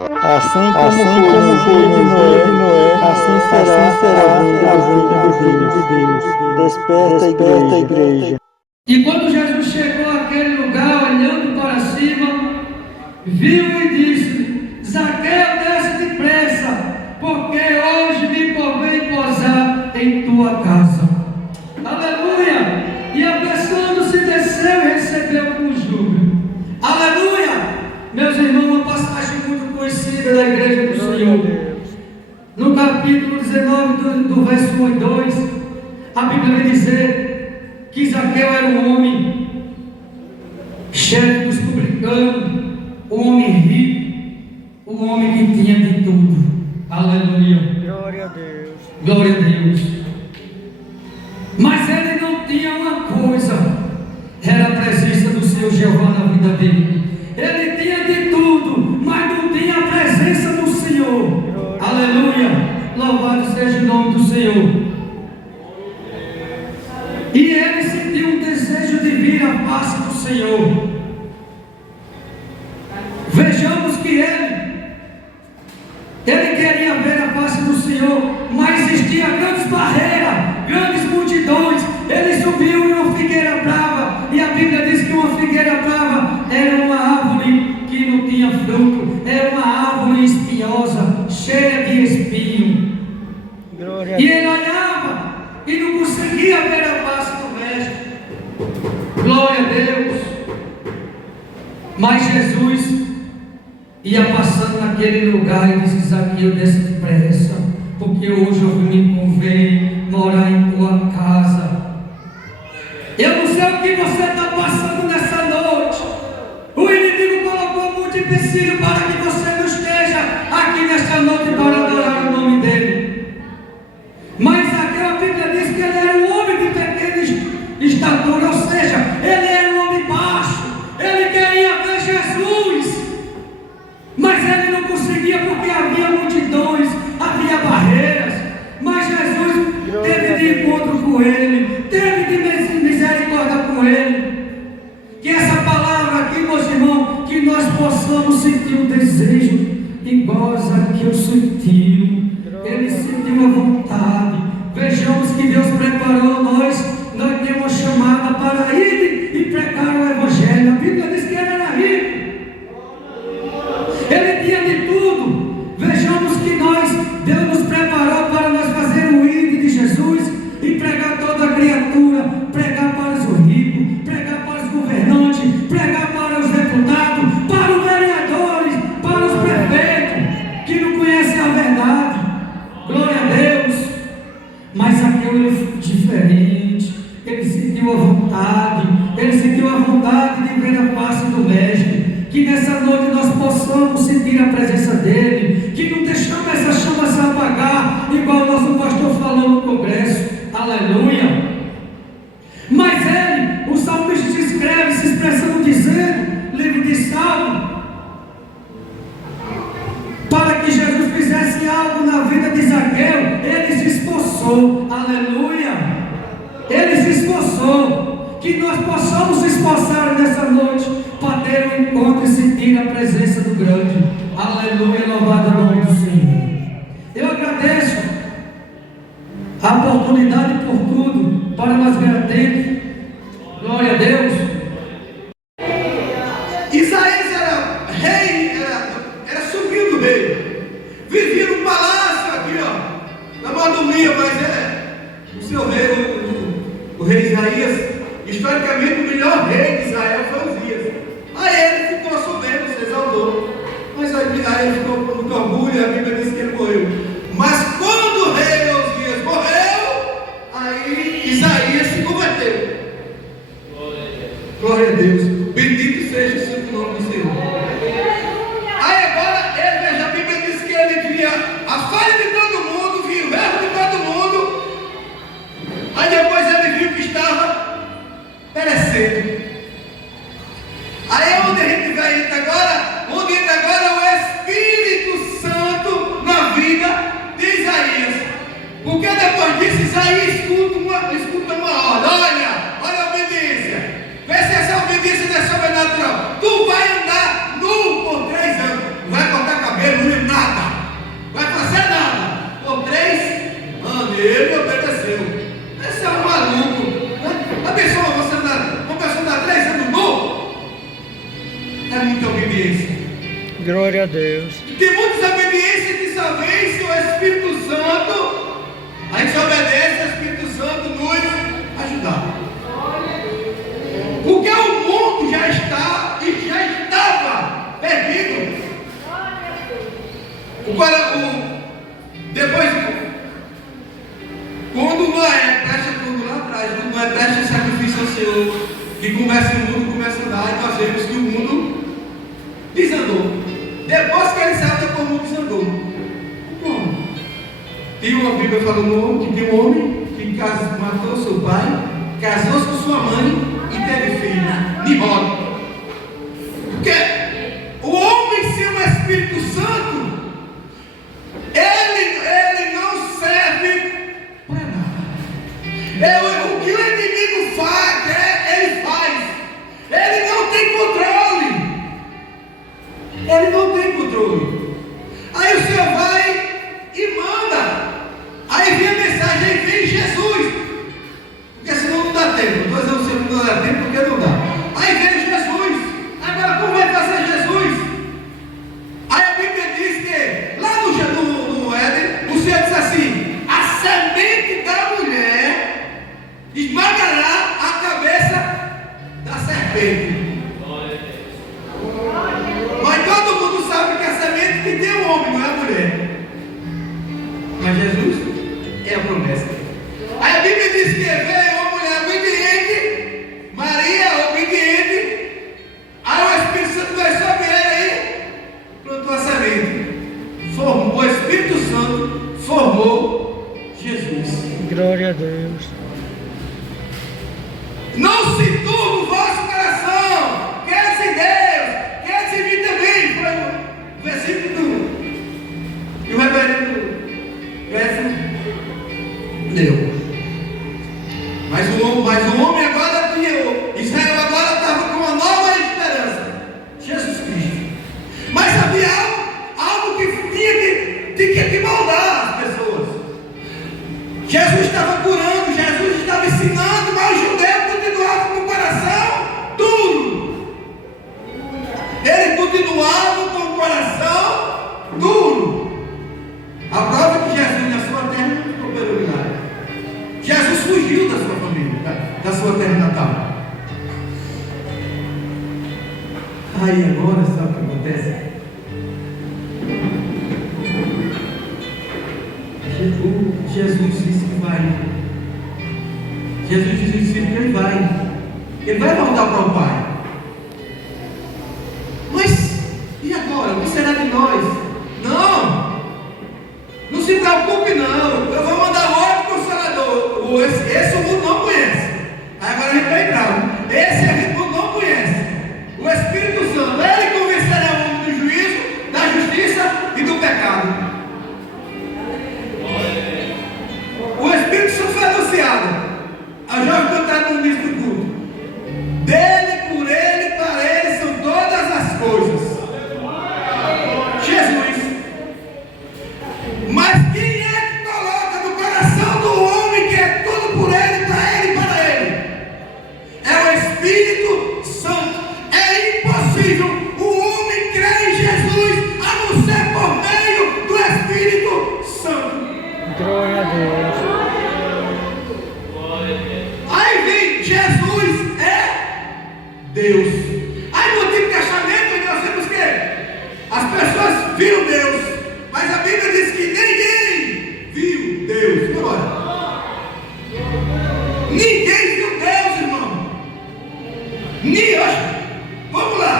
Assim como foi no dia de Noé, assim será a vinda de Deus. Desperta, igreja. E quando Jesus chegou àquele lugar, olhando para cima, viu e disse: Zaqueu, desce depressa, porque hoje me convém posar em tua casa. Aleluia! E apressando-se, desceu e recebeu com júbilo. Aleluia! Meus irmãos, uma passagem muito conhecida da igreja do Senhor. No capítulo 19, do verso 1 e 2, a Bíblia vai dizer que Zaqueu era um homem chefe dos publicanos, um homem rico, um homem que tinha de tudo. Aleluia. Glória a Deus. Glória a Deus. Mas ele não tinha uma coisa, era a presença do Senhor Jeová na vida dele. Ele tinha de tudo, mas não tinha a presença do Senhor. Aleluia. Louvado seja o nome do Senhor. E ele sentiu um desejo de vir à face do Senhor. Vejamos que ele queria ver a face do Senhor, mas existia grandes barreiras, grandes multidões. Ele subiu em uma figueira brava, e a Bíblia diz que uma figueira brava era uma árvore que não tinha fruto, era uma árvore espinhosa, cheia de espinho. E ele olhava e não conseguia ver a face do Mestre. Glória a Deus. Mas Jesus ia passando naquele lugar e disse: Zaqueu, desce depressa, porque hoje eu me convém morar em tua casa. Eu não sei o que você está passando nessa noite. O inimigo colocou muito empecilho para que você não esteja aqui nesta noite para adorar o nome dele. Mas Zaqueu, a Bíblia diz que ele era um homem de pequena estatura, ou seja, ele era um homem baixo, ele queria ver Jesus, mas ele não conseguia porque havia multidões, havia barreiras. Mas Jesus teve de encontro com ele, teve de misericórdia com ele. Que essa palavra aqui, meus irmãos, que nós possamos sentir um desejo igual a Zaqueu sentiu. Ele sentiu uma vontade. Vejamos que Deus preparou nós temos uma chamada para ir e pregar o Evangelho. A Bíblia diz que ele era rico, ele tinha de tudo. Vejamos que Deus nos preparou para nós fazer o ID de Jesus e pregar toda a criatura, pregar para os ricos, pregar para os governantes, pregar para os deputados, para os vereadores, para os prefeitos que não conhecem a verdade. Glória a Deus. Mas Zaqueu ele foi diferente. Ele sentiu a vontade, de ver a face do Mestre. Que nessa noite nós possamos sentir a presença dele, que não deixamos essa chama se apagar, igual o nosso pastor falou no congresso. Aleluia. Mas o salmista se escreve, se expressando, dizendo, livro de Salmo, para que Jesus fizesse algo na vida de Zaqueu, ele se esforçou. Aleluia. Ele se esforçou. Que nós possamos se esforçar nessa noite para ter um encontro e sentir a presença do grande. Aleluia, louvado o nome do Senhor. Eu agradeço a oportunidade por tudo para nós ver atento. Glória a Deus. Isaías era rei, era sobrinho do rei. Vivia no palácio aqui, ó, na mordomia, mas o seu rei, o rei Isaías, historicamente o melhor rei de Israel foi Uzias. Aí ele ficou soberbo, se exaltou. Mas aí ele ficou com muito orgulho, e a Bíblia diz que ele morreu. Mas quando o rei Uzias morreu, aí Isaías se converteu. Glória a Deus. Bendito seja o santo nome do Senhor. Aí agora, veja, a Bíblia diz que ele via a falha de todo mundo, via o erro de todo mundo. Aí depois ele viu que estava perecendo. Aí onde a gente vai agora? Onde entra agora o Espírito Santo na vida Glória a Deus. Tem muita desobediência que só vem se o Espírito Santo, a gente obedece ao Espírito Santo nos ajudar. Porque o mundo já estava perdido. Depois, quando Noé presta tudo lá atrás, quando Noé presta sacrifício ao Senhor, que começa o mundo, começa a andar, e nós vemos que o mundo desandou. Depois que ele saiu, depois o mundo desandou. Como? Tem uma Bíblia falando que tem um homem que matou seu pai, casou-se com sua mãe e teve filho, Nimrod. Porque o homem sem o Espírito Santo, ele não serve para nada. O que o inimigo faz, ele faz. Ele não tem controle. Ele não tem controle. Aí o Senhor vai e manda. Aí vem a mensagem, aí vem Jesus. Porque senão não dá tempo. Estou dizendo sempre que não dá tempo porque não dá. Aí vem Jesus. Agora como vai fazer Jesus? Aí a Bíblia diz que lá no Éden, o Senhor diz assim: a semente da mulher esmagará a cabeça da serpente. Mas todo mundo sabe que a semente que tem o homem, não é a mulher. Mas Jesus é a promessa. Aí a Bíblia diz que veio uma mulher obediente, Maria obediente. Aí o Espírito Santo vai sobre ela e plantou a semente. Formou o Espírito Santo, formou Jesus. Glória a Deus. Não se turbe o vosso coração. Quer-se em Deus, quer-se em mim também. Foi o versículo que o reverendo leu. Mas o homem agora tinha, Israel agora estava com uma nova esperança, Jesus Cristo. Mas havia algo que tinha que moldar as pessoas. Jesus estava curando, Jesus estava ensinando, mas o judeu continuava com o coração duro. Ele continuava com o coração duro. A prova é que Jesus na sua terra não ficou pelo milagre. Jesus fugiu da sua família, da sua terra natal. Aí agora sabe o que acontece? Jesus disse que vai. Jesus disse que ele vai. Ele vai voltar para o Pai. Mas e agora? O que será de nós? Não se preocupe não. Eu vou mandar outro consolador. Esse o mundo não conhece. Aí agora a gente vai entrar. Esse o mundo não conhece. O Espírito Santo. Ele convencerá o homem do juízo, da justiça e do pecado. O Espírito Santo foi anunciado. A jovem cantada no início do culto. Dele, por ele, para ele são todas as coisas. Jesus. Mas quem é que coloca no coração do homem que é tudo por ele, para ele e para ele? É o Espírito Santo. É impossível o homem crer em Jesus a não ser por meio do Espírito Santo. Glória a Deus. Aí vem, Jesus é Deus. Aí no Antigo Testamento nós temos que as pessoas viram Deus, mas a Bíblia diz que ninguém viu Deus. Agora, ninguém viu Deus, irmão. Vamos lá.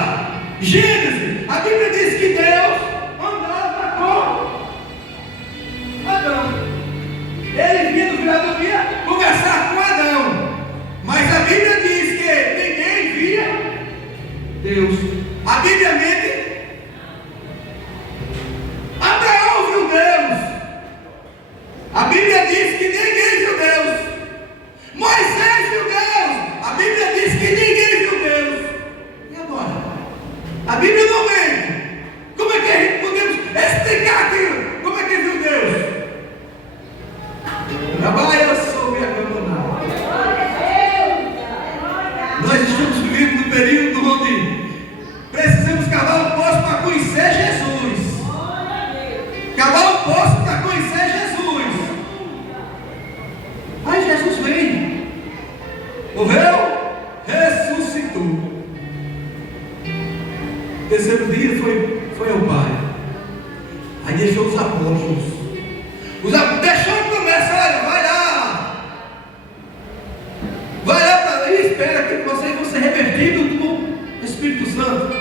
Gênesis, a Bíblia diz que Deus andava com Adão. Ele vinha no final do dia conversar com Adão. Mas a Bíblia diz que ninguém via Deus. A Bíblia mente. Abraão viu Deus. Aí deixou os apóstolos. Deixou a promessa, olha, vai lá para ali, espera que vocês vão ser revestidos do Espírito Santo.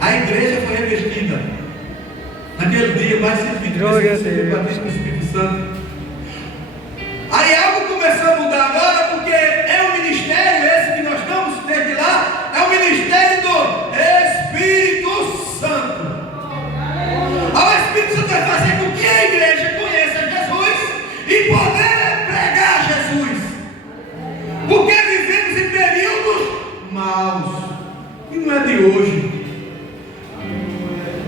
A igreja foi revestida. Naquele dia, mais de 123 foi batido com o Espírito Santo. Aí algo começou a mudar agora, porque é um ministério esse que nós estamos desde lá, é o ministério do Espírito Santo. O Espírito Santo vai fazer com que a igreja conheça Jesus e poder pregar Jesus. Porque vivemos em períodos maus, e não é de hoje.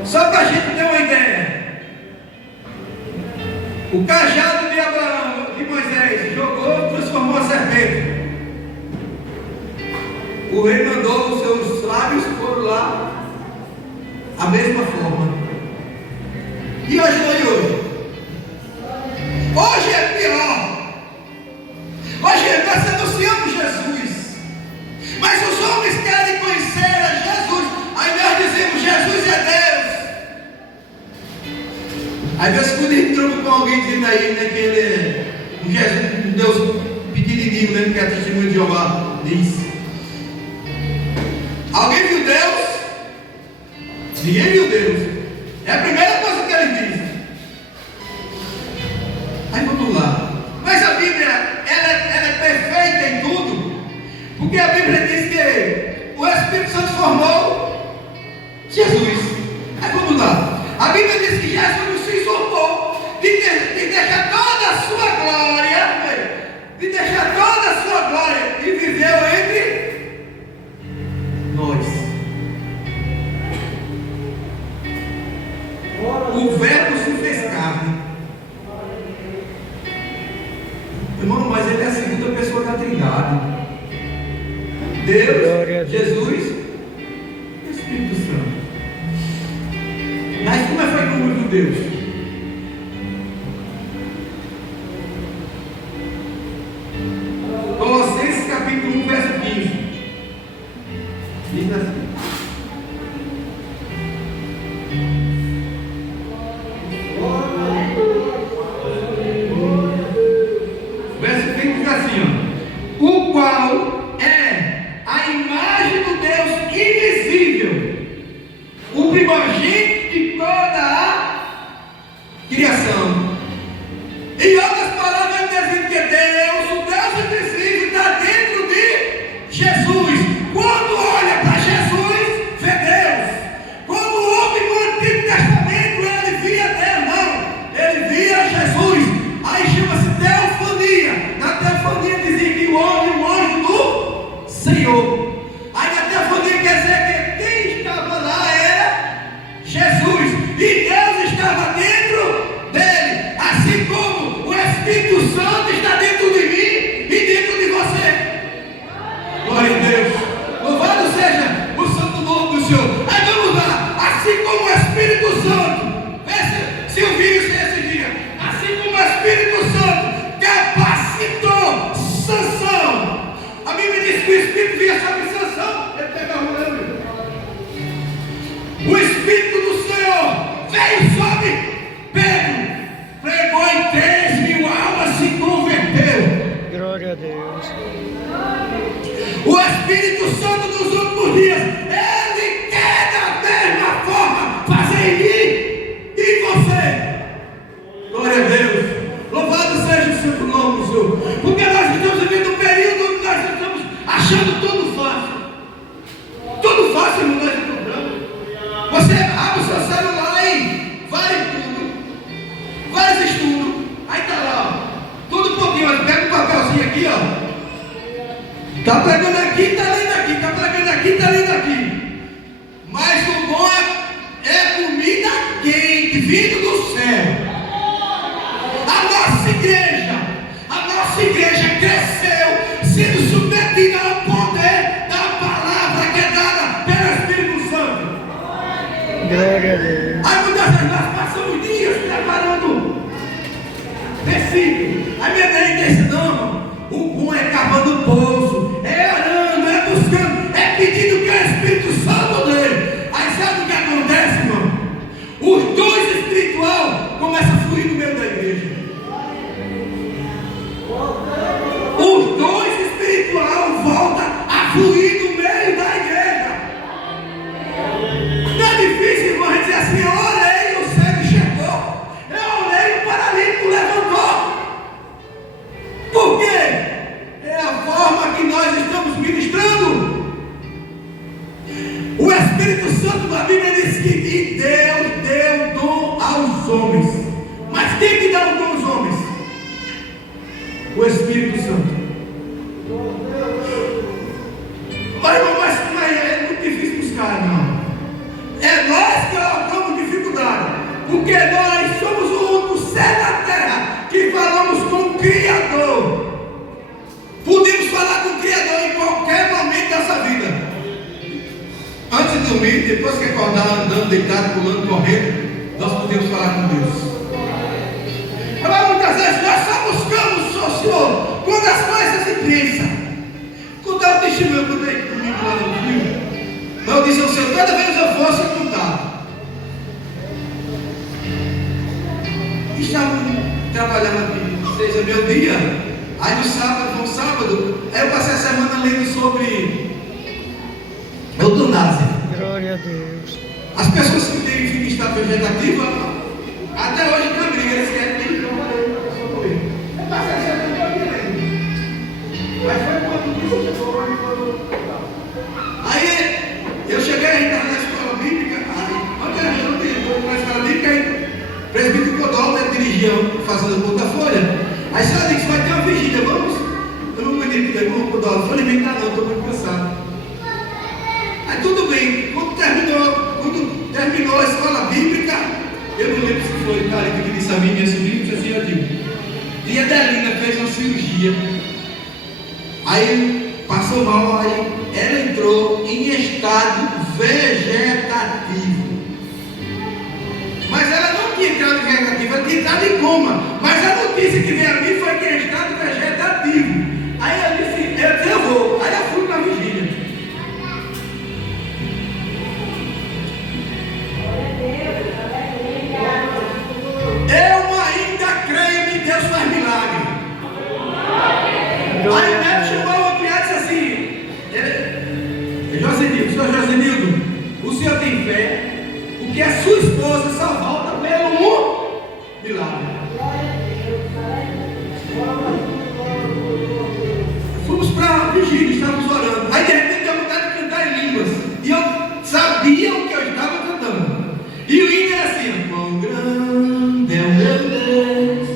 Só para a gente ter uma ideia, o cajado de Abraão, de Moisés, jogou, transformou a serpente. O rei mandou os seus lábios, foram lá, a mesma forma. E hoje foi hoje. Hoje é pior. Hoje nós anunciamos Jesus, mas os homens querem conhecer a Jesus. Aí nós dizemos: Jesus é Deus. Às vezes quando entramos com alguém dizendo aí, né, que ele é um Deus pequenininho, né, que é testemunho de Jeová, diz: alguém viu Deus? Ninguém viu Deus. É a primeira coisa que ele diz. Aí vamos lá. Mas a Bíblia, ela é perfeita em tudo, porque a Bíblia diz que o Espírito Santo formou Jesus. Aí vamos lá. A Bíblia diz que Jesus se usurpou de deixar toda a sua glória, e viveu entre nós. O Verbo se fez carne. Irmão, mas ele é a segunda pessoa da Trindade. Deus, Jesus e Espírito Santo. Mas como é que foi com o único Deus? Colossenses capítulo 1, verso 15. Diz assim: o qual é a imagem do Deus invisível, o primogênito de toda a criação. Em outras palavras, ele está dizendo que Deus, o Deus invisível, está dentro de Jesus. Quando olha para Jesus, vê Deus. Quando ouve no Antigo Testamento, ele via Deus, não, ele via Jesus. Aí chama-se teofonia. Na teofonia dizia que o anjo do Senhor. Aí na teofonia quer dizer que quem estava lá era Jesus, e Deus estava dentro dele, assim como o Espírito Santo está dentro de mim e dentro de você. Glória a Deus. Louvado seja o santo nome do Senhor. Aí vamos lá. Assim como o Espírito Santo, vê se ouviu isso esse dia. Assim como o Espírito Santo capacitou Sansão. A Bíblia diz que o Espírito vinha sobre Sansão. Ele pegava o olho. O Espírito do Senhor veio sobre Pedro, pregou em 3.000 almas, se converteu. Glória a Deus. O Espírito Santo nos últimos dias, ele quer da mesma forma fazer em mim e em você. Glória a Deus. Louvado seja o santo nome do Senhor. Porque nós estamos vivendo um período onde nós estamos achando tudo fácil. Tudo fácil no nosso programa. Você abre o seu celular e vai em tudo. Vários estudos. Aí está lá, ó. Tudo pouquinho. Pega um papelzinho aqui, ó. Está pregando aqui, está lendo aqui. Está pregando aqui, está lendo aqui. Mas o bom é comida quente, vindo do céu. A nossa igreja cresceu, sendo submetida ao poder da palavra que é dada pelo Espírito Santo. Glória a Deus. Aí muitas vezes nós passamos dias preparando versículo. Aí minha mãe disse: não, o bom é cavando o poço, é orando, é buscando, é pedindo que o Espírito Santo dele. Aí sabe o que acontece, irmão? Os dois do Espírito Santo. Mas é muito difícil buscar, irmão. É nós que colocamos dificuldade, porque nós somos o único ser da terra que falamos com o Criador. Podemos falar com o Criador em qualquer momento dessa vida. Antes de dormir, depois que acordar, andando, deitado, pulando, correndo, nós podemos falar com Deus. Agora, muitas vezes nós só buscamos o Senhor quando as coisas imprensam. Contar o testemunho, eu contei comigo lá no Rio. Eu disse ao Senhor, toda vez eu fosse, eu contava. Estava trabalhando aqui, seja meu dia. Aí no sábado, aí eu passei a semana lendo sobre eutanásia. Glória a Deus. As pessoas que ficam em estado vegetativo, até hoje na briga, eles querem que eu morrer. Eu passei a semana lendo. Mas foi quando aí eu cheguei, a gente estava na escola bíblica, eu na escola bíblica, aí o presbítero Codó dirigia fazendo o culto da Folha. Aí a senhora disse, vai ter uma vigília, vamos? Eu não acredito que o Codó, não vou alimentar não, estou muito cansado. Aí tudo bem, quando terminou a escola bíblica, eu não lembro se foi o cara que disse a mim, minha sobrinha, disse assim, eu digo, e a Adelina fez uma cirurgia. Aí passou mal, aí ela entrou em estado vegetativo. Mas ela não tinha entrado em vegetativo, ela tinha entrado em coma. Mas a notícia que veio a mim foi que é estado vegetativo. Aí eu disse, eu vou. Aí eu fui para a vigília. Eu ainda creio que Deus faz milagre. Aí o médico chamou o criado e disse assim, Josenildo, senhor Josenildo, o senhor tem fé, porque a sua esposa só volta pelo milagre. Fomos para a vigília, estávamos orando. Aí de repente eu vontade de cantar em línguas. E eu sabia o que eu estava cantando. E o hino era assim: quão grande é o meu Deus,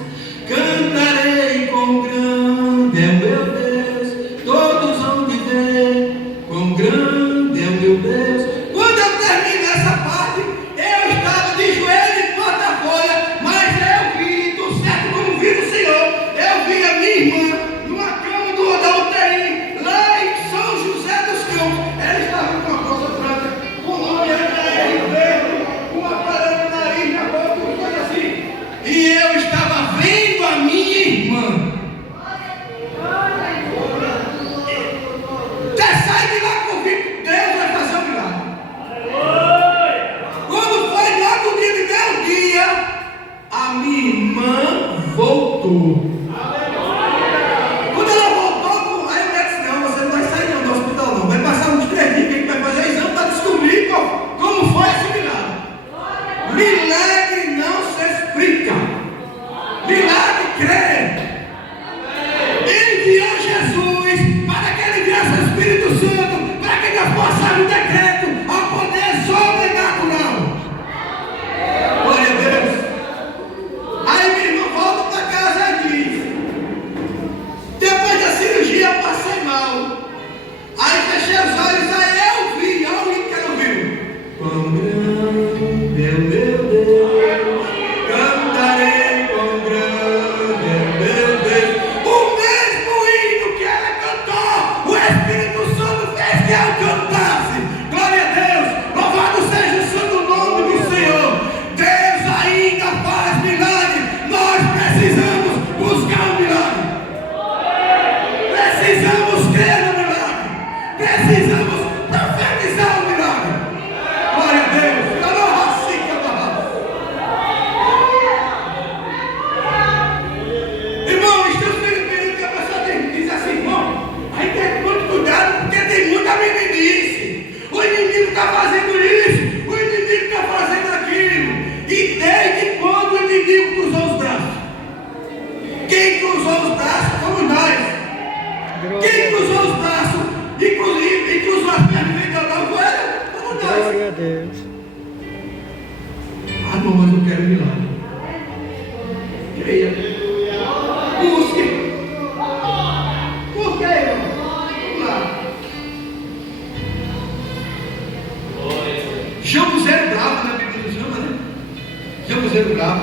cantarei quão grande é o meu Deus, todos vão me ver, quão grande é o meu Deus. Quando eu termino essa parte, eu estava de joelho em porta-folha, mas eu vi, do certo como vi do Senhor, eu vi a minha irmã numa cama da UTI, lá em São José dos Campos. Ela estava com uma coisa branca, com o nome verde, com uma parada no nariz, na boca, uma coisa assim. E eu estava vendo a minha irmã. Até sai de lá comigo, Deus vai fazer um milagre. Quando foi lá no dia de meu dia, a minha irmã voltou. Quando ela voltou, aí o médico disse: não, você não vai sair não do hospital não, vai passar uns 3 dias que a gente vai fazer exame para descobrir como foi esse milagre. Milagre não se explica, milagre crê. Enviou Jesus para que ele viesse o Espírito Santo, para que Deus possa dar um decreto ao poder sobrenatural. Glória a Deus. Aí minha irmã volta para casa e diz: depois da cirurgia eu passei mal. Aí fechei os olhos, aí eu vi, olha o que ela viu. Quão grande é o meu Deus, cantarei quão grande é o meu Deus. O mesmo hino que ela cantou, o Espírito Santo fez que eu cantasse. Glória a Deus, louvado seja o santo nome do Senhor. Deus ainda faz milagre. Nós precisamos buscar o milagre. Precisamos crer no milagre. Precisamos profetizar o milagre. Glória a Deus. Irmão, estamos percebendo que a pessoa diz assim: irmão, aí tem muito cuidado, porque tem muita meninice. O inimigo está fazendo isso, o inimigo está fazendo aquilo. E desde quando o inimigo cruzou os braços? Quem cruzou os braços fomos nós. Quem cruzou os braços e cruzou as pernas e vendeu não foi ele? Fomos nós. Glória a Deus. Ah, não, mas eu quero milagre. Creia. Busque. no Cruzeiro do Cabo.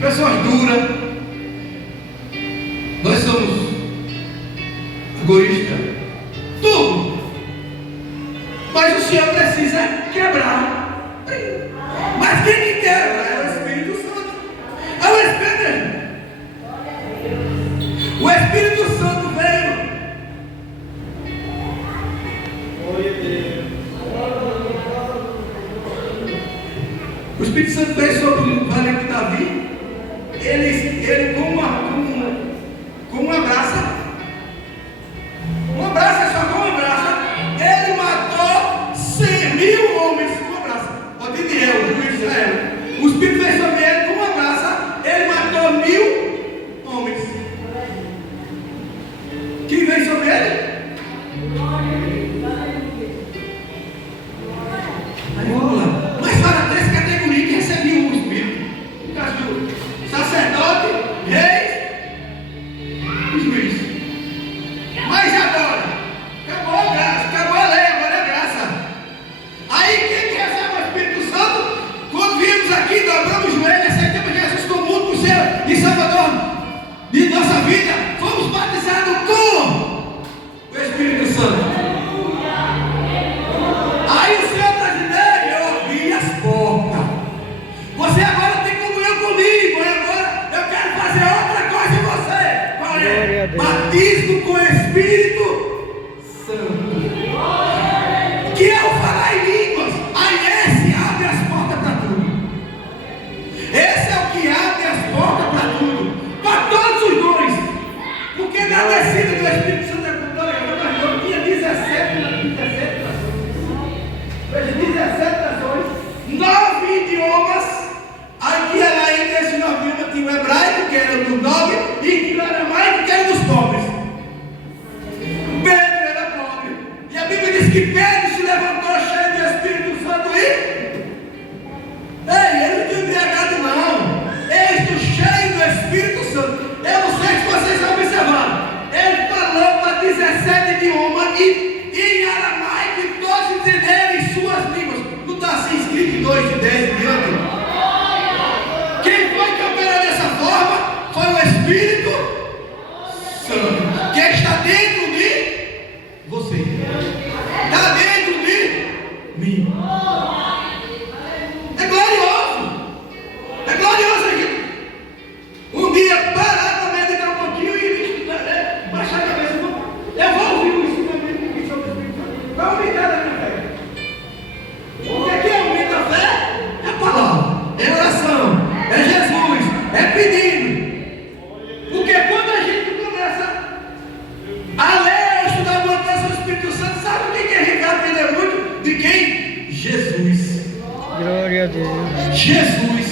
Pessoas duras. Nós somos egoístas. Tudo. Mas o Senhor precisa quebrar. Mas quem que quebra é o Espírito Santo. É o Espírito. O Espírito Santo veio. O Espírito Santo veio sobre o vale de Davi. Ele com uma braça. Uma braça, só com uma braça. Ele matou 100.000 homens com uma braça. Otiniel, o juiz de Israel. O Espírito veio sobre ele com uma braça. Ele matou 1.000 homens. Quem veio sobre ele? Aí vamos lá. Mas para três categorias que recebiam o Espírito. No caso do sacerdote, rei e juiz. Mas agora, acabou a graça, acabou a lei, agora é a graça. Aí quem que recebe o Espírito Santo? Quando viemos aqui, dobramos o joelho, aceitamos Jesus como único Senhor e Salvador de nossa vida, fomos batizados com o Espírito Santo. Aí o Senhor está dizendo, eu abri as portas. Você agora tem comunhão comigo. Agora eu quero fazer outra coisa em você. Qual é? Batismo com o Espírito Santo. Que é o falar em línguas. Aí esse abre as portas para tudo. Esse é o que abre as portas para tudo. Para todos os dons. Porque na descida do Espírito Santo é eu tinha 17 nações. 17 nações, 9 idiomas. Aqui ela ainda esse 9 idiomas tinha o hebraico, que era do nobres, e tinha o aramaico, que era dos pobres. Pedro era pobre. E a Bíblia diz que Pedro se levantou cheio do Espírito Santo e ele não tinha embriagado não. Ele estou cheio do Espírito Santo. Eu não sei se vocês observaram. Ele falou para 17 idiomas e em aramaico e todos entenderem suas línguas. Não está assim escrito em 2 de 10 em diante? Quem foi que operou dessa forma? Foi o Espírito Santo, que está dentro de você. Está dentro de mim. É glorioso. É glorioso aqui. Um dia parar para meditar um pouquinho e baixar a cabeça. Eu vou ouvir o ensinamento sobre o Espírito Santo. Vai aumentar a minha fé. O que é que aumenta a fé? É a palavra, é oração, é Jesus, é pedindo. Porque quando a gente começa a ler ou estudar alguma coisa do Espírito Santo, sabe o que é Ricardo aprendeu muito? De quem? Jesus. Glória a Deus. Jesus.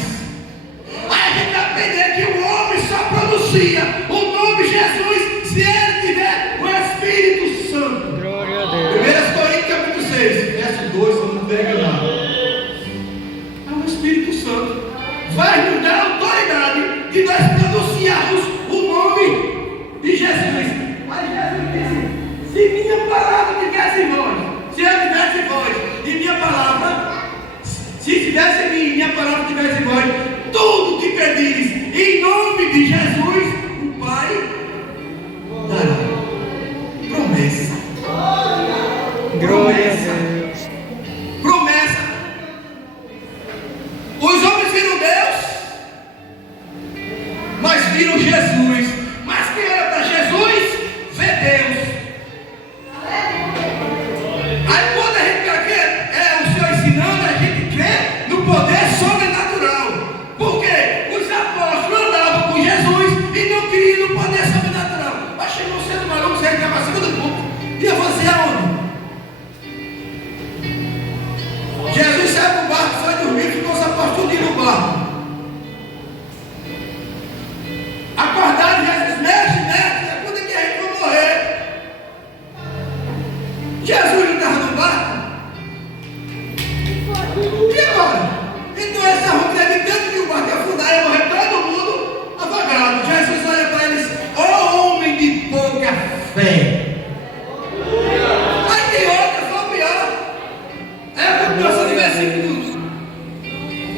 Aí a gente vai aprender que o homem só pronuncia o nome Jesus se ele tiver o Espírito Santo. Glória a Deus. 1 Coríntios capítulo 6, verso 2, se não pega nada. É o Espírito Santo. Vai nos dar autoridade de nós pronunciarmos o nome de Jesus. Mas Jesus disse: se minha palavra tivesse em vós, se eu tivesse em vós, e minha palavra, se tivesse em mim, minha palavra tivesse em vós, tudo que pedires em nome de Jesus, o Pai dará. Promessa. Glória a Deus. Promessa. Os homens viram Deus, mas viram Jesus. Mas quem era para Jesus, vê Deus. Aí quando a gente quer o Senhor ensinando, a gente crê no poder sobrenatural. Porque os apóstolos andavam com Jesus e não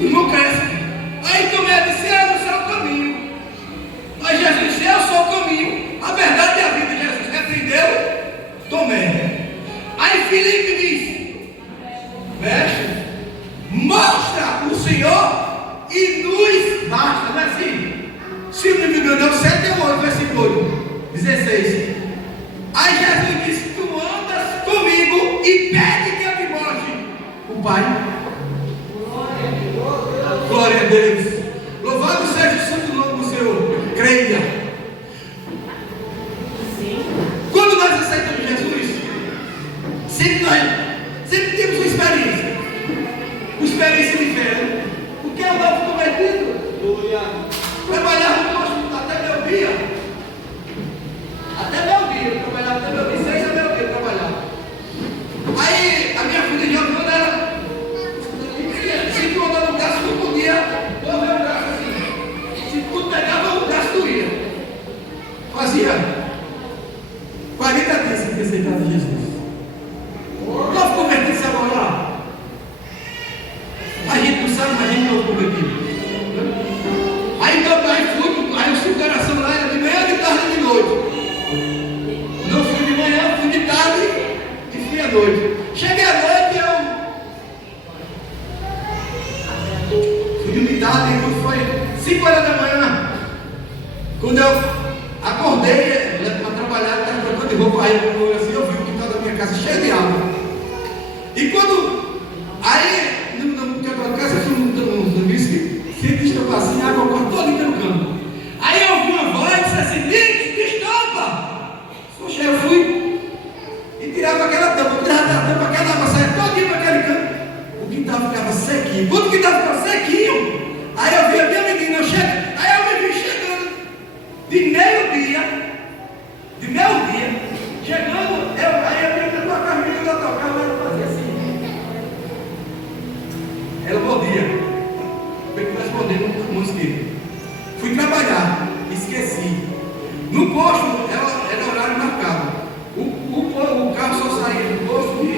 Não cresce. Aí Tomé disse: eu sou o caminho. Aí Jesus disse: eu sou o caminho, a verdade e a vida. Jesus repreendeu Tomé. Aí Filipe disse: mestre, mostra o Senhor e nos basta. Não é assim? Se não me engano, é o 7:8, versículo 8, 16. Aí Jesus disse: tu andas comigo e pede que eu te mostre o Pai. Glória a Deus. Louvado seja o santo nome do Senhor. Creia. Quando nós aceitamos Jesus, sempre temos uma experiência. Uma experiência de fé. O que é o novo cometido? Trabalhar no posto até meu dia. Até meu dia. Eu trabalhava até meu dia. 6 a meu dia trabalhar. Aí a minha filha de quando era. Se tu andava no braço, não podia mover o braço assim. Se tu pegava o braço, tu ia. Fazia 40 dias sem ter aceitado Jesus. Novo convertido, sabe lá? A gente não sabe, mas a gente não é convertido. Aí eu fui o coração lá, era de manhã, de tarde e de noite. Não fui de manhã, fui de tarde e fui à noite. Cheguei à noite, eu fui de tarde, quando foi 5 horas da manhã, quando eu acordei para trabalhar, estava trocando de roupa, aí eu vi o quintal da minha casa cheio de água. E quando, aí, no quintal da casa, eu fui no bisco, sempre estou assim, a água corre toda no campo. Aí eu ouvi uma voz e disse assim: destampa! Poxa, eu fui e tirava aquela tampa, aquela água saia todinha para aquele canto. O quintal ficava sequinho. Quando o quintal ficava sequinho, aí eu vi a minha menina, aí eu me vi chegando de meio-dia, chegando, aí a menina tocava, a menina tocava, ela fazia assim. Ela mordia. Respondendo no mosquito. Fui trabalhar, esqueci. No posto era horário marcado. O carro só saía do posto de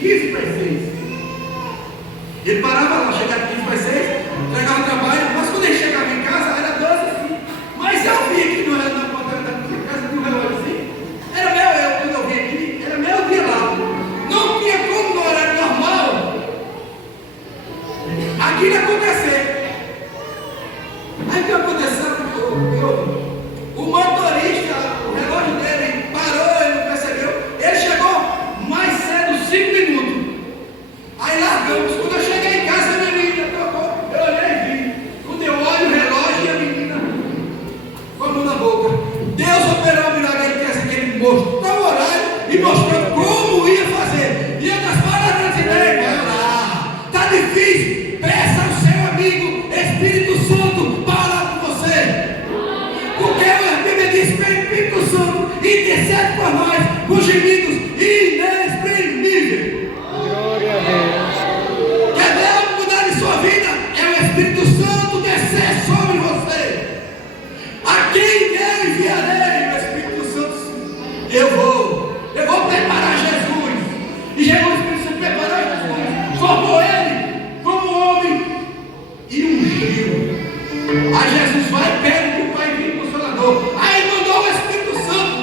15 para 6. Ele parava lá, chegava de 15 para 6, entregava o trabalho, mas quando ele chegava em casa era 12 assim. Mas eu vi que não era na porta da casa de um relógio assim. Era quando eu vi aqui, era meu dia lá. Não tinha como no horário normal aquilo acontecer. Aí o que aconteceu? O motorista, o relógio dele parou, ele não percebeu. Ele chegou mais cedo, 5 minutos. Aí largamos. Quando eu cheguei em casa, a minha menina tocou. Eu olhei e vi. Quando eu olho o relógio e a menina com a mão na boca. Deus operou o milagre que ele mostrou o horário e mostrou como ia fazer. E outras palavras de Deus, vai lá. Está difícil. Peça ao seu amigo Espírito Santo para orar por você. Porque a Bíblia diz que o Espírito Santo intercede por nós com gemidos inexprimíveis. Glória a Deus. Quer Deus mudar de sua vida? É o Espírito Santo descer sobre você. A quem eu enviarei o Espírito Santo? Eu vou preparar Jesus. E Jesus, o Espírito Santo preparou Jesus, formou ele como homem e ungiu. Aí Jesus vai e pede que o Pai envie o Consolador. Aí mandou o Espírito Santo.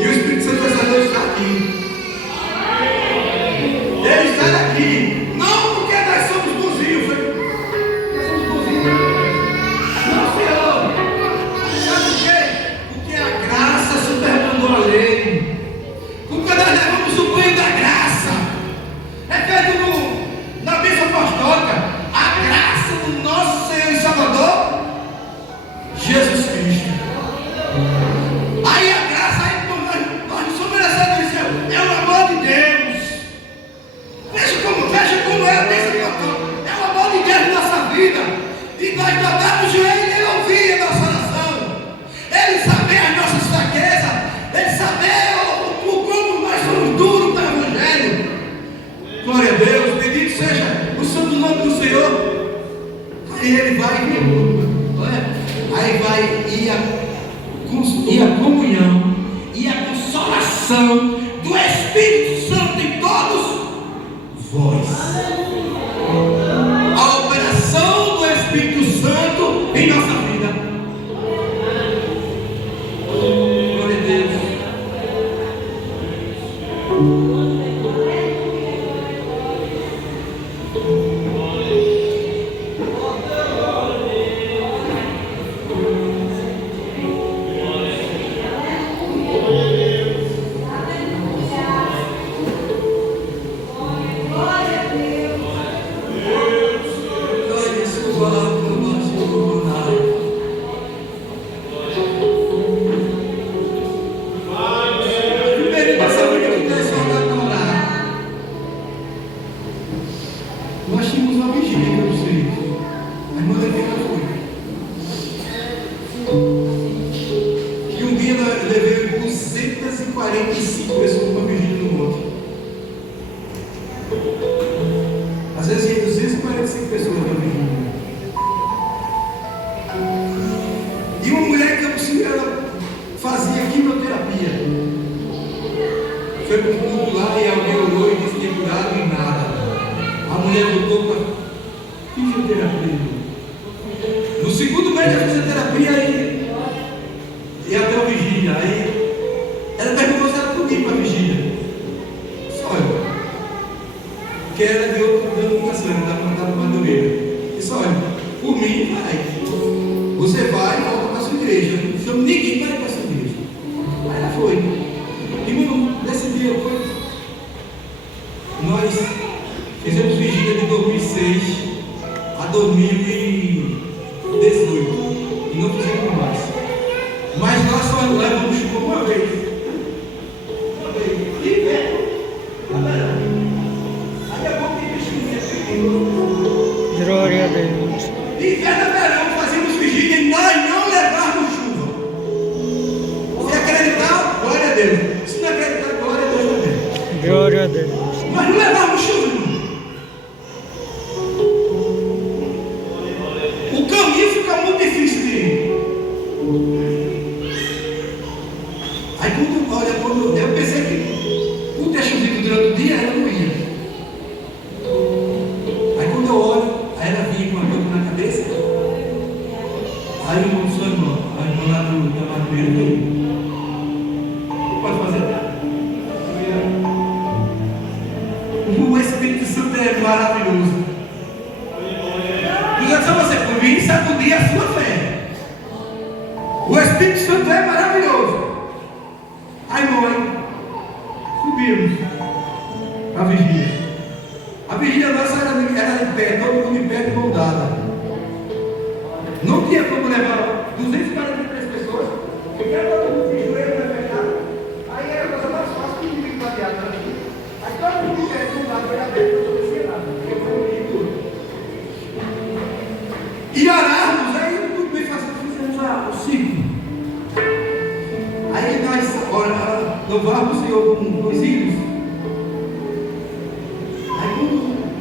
E o Espírito Santo essa noite está aqui. Ele está aqui. Não porque nós somos bonzinhos. Nós somos bonzinhos. Não, Senhor. Sabe por quê? Porque a graça superando a lei. Porque nós levamos o banho da graça. É feito na bênção apostólica. A graça do nosso Senhor e Salvador Jesus Cristo. Aí a graça, nós não somos merecedores, é o amor de Deus. Veja como é a bênção apostólica. É o amor de Deus na nossa vida. E nós dobramos o joelho e Ele ouvir a nossa oração. Ele sabe as nossas fraquezas. Ele sabe como nós somos duros para o Evangelho. Glória a Deus, bendito seja o santo nome do Senhor. Aí ele vai e a comunhão e a consolação do Nós tínhamos uma vigília para vocês. A irmã Levina foi. E um dia eu levei 245 pessoas para uma vigília no monte. Às vezes ia 245 pessoas na vigília. E uma mulher que eu conheci, ela fazia quimioterapia. Foi para um culto lá e alguém orou e disse que curado e nada. A mulher voltou para fisioterapia. No segundo mês da fisioterapia, aí ia até a vigília. Aí ela perguntou se ela podia ir para a vigília. Só eu. Porque ela deu dando muita sangue, estava madureira. Disse: olha, por mim, vai. Você vai e volta para a sua igreja. Eu não chamo ninguém para ir para a sua igreja. Aí ela foi. E nesse dia nós fizemos vigília de 2006 a 2018 e não fizemos mais. Mas nós só levamos chuva uma vez. E vem. Aí a pouco tem chuva. Glória a Deus. Inverno e verão fazíamos vigília e nós não levávamos chuva. Se acreditar, glória a Deus. Se não acreditar, glória a Deus também. Glória a Deus. Nós não levávamos chuva, irmão. O caminho fica muito difícil de ir. Aí quando eu pensei que por ter chovido durante o dia, ela não ia. Aí quando eu olho, aí ela vinha com a touca na cabeça. Aí o irmão do seu irmão, a irmã lá da Madureira veio. Pode fazer nada. O Espírito Santo é maravilhoso. Diga só você, por mim sacudir a sua fé. O Espírito Santo é maravilhoso. Aí mãe, subimos a vigília. A vigília nossa era em pé, todo mundo em pé de mão dada. Não tinha como levar 243 pessoas, porque todo mundo de joelho na fechada. Aí era a coisa mais fácil que ninguém bateava aqui. Aí todo mundo de pé de mão dada, era aberto, não acontecia nada, porque foi um ridículo. E orarmos, aí tudo bem fácil, fizemos o ciclo. Aí nós louvávamos o Senhor com 2 hinos. Aí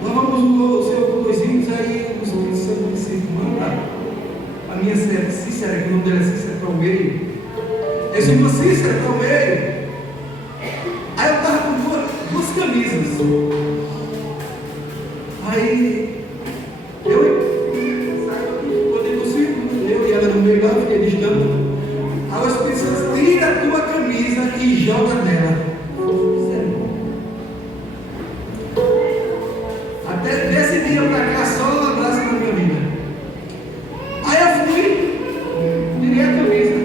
quando louvamos o Senhor com 2 hinos, aí o Espírito Santo disse: manda a minha Cícera, que o nome dela é Cícera Palmeiro. Eu disse: irmã Cícera Palmeiro. Aí eu estava com duas camisas. Aí eu saí aqui, botei no círculo, eu e ela no meio lá, fiquei distante. Aí o Espírito Santo: tira a tua camisa e joga nela. Até desse dia pra cá, só um abraço na minha vida. Aí eu fui, tirei a camisa.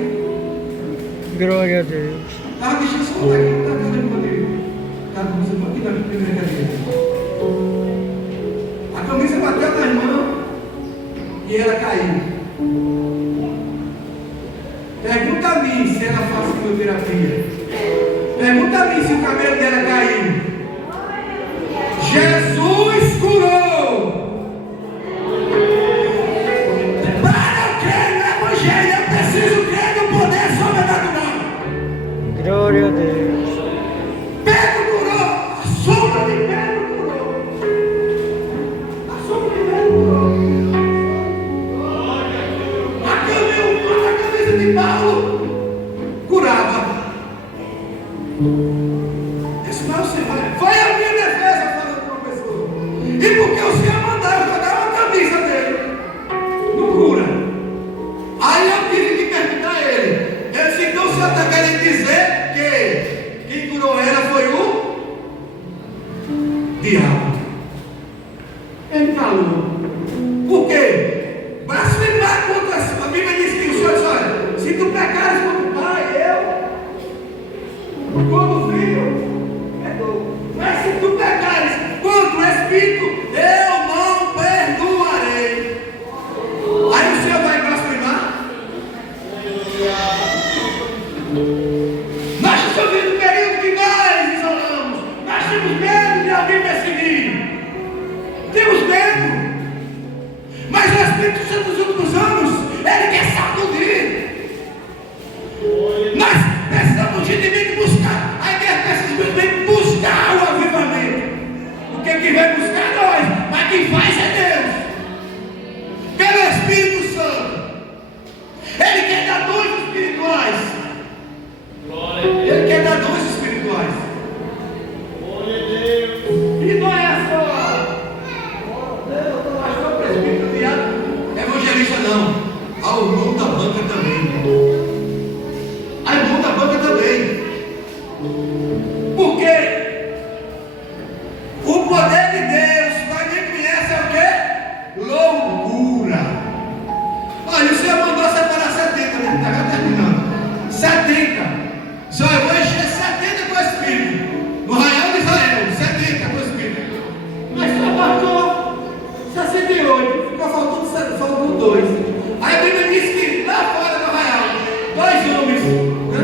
Glória a Deus. Estava deixando só aqui, estava deixando comigo. Estava deixando aqui na primeira cadeira. A camisa bateu na irmã e ela caiu. Pergunta a mim se ela faz quimioterapia. Pergunta a mim se o cabelo dela caiu. Jesus curou. Para eu crer no Evangelho, eu preciso crer no poder sobrenatural. Glória a Deus. Pedro curou. A sombra de Pedro curou. A sombra de Pedro curou. A camisa de Paulo curava. Esse não você vai. Foi a minha defesa falando com a pessoa. E porque o Senhor mandava jogar uma camisa dele, não cura. Aí eu tive que perguntar a ele. Ele disse: então o senhor está querendo dizer que quem curou ela foi o diabo. Ele calou. Por quê? Blasfemar contra a Bíblia diz que o Senhor diz: olha, se tu pecares contra o Pai, como filho, perdoa. Mas se tu pecares contra o Espírito, eu não perdoarei. Aí o Senhor vai blasfemar? Nós estamos vivendo um período que nós isolamos. Nós temos medo de alguém perseguir. Temos medo. Mas o Espírito Santo nos últimos anos, ele quer sacudir. Nós precisamos urgentemente buscar. A igreja precisa buscar o avivamento. O que é que vem buscar nós? Mas quem faz é Deus. Pelo Espírito Santo. Ele quer dar dons espirituais. Ele quer dar dons espirituais. E não é só presbítero, diácono, evangelista, não. Há o irmão da banca também. Há o irmão da banca também. Porque o poder de Deus, para quem conhece, é o quê? Loucura. Olha, o Senhor mandou separar 70, né? Está terminando. 70. Só eu vou encher 70 com o Espírito. No Arraial de Israel, 70 com o Espírito. Mas só marcou 68. Faltou 2. Aí a Bíblia diz que lá fora do Arraial, 2 homens, né?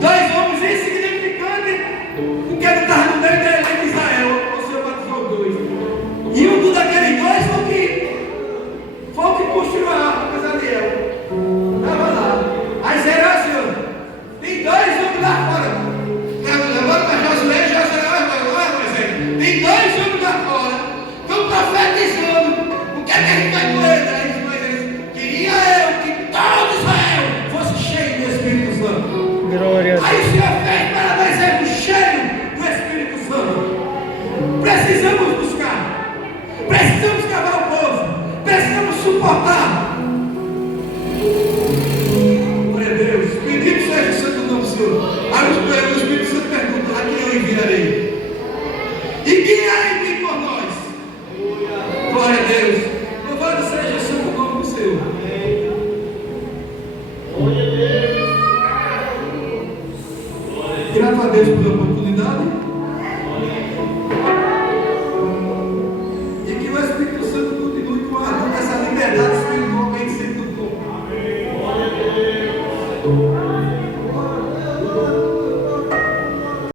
2 homens insignificantes, porque não estava no meio da igreja de Israel. O Senhor batizou 2. E um daqueles 2 foi o que construiu a arca para Daniel. Estava lá. Aí será, Senhor? Tem 2 homens lá fora. Levando para Josué, tem 2 homens lá fora. Estão profetizando. O que é que a gente vai com ele? Aí queria eu que todo Israel fosse cheio do Espírito Santo. Glória a Deus. Aí o Senhor fez para nós sermos cheios do Espírito Santo. Precisamos buscar. Precisamos cavar o povo. Precisamos suportar. Glória a Deus. Bendito seja o santo nome do Senhor. Aí o Espírito Santo pergunta: a quem eu enviarei? E quem há em mim por nós? Glória a Deus. Louvado seja o santo nome do Senhor. Glória a Deus. Grato a Deus pela oportunidade.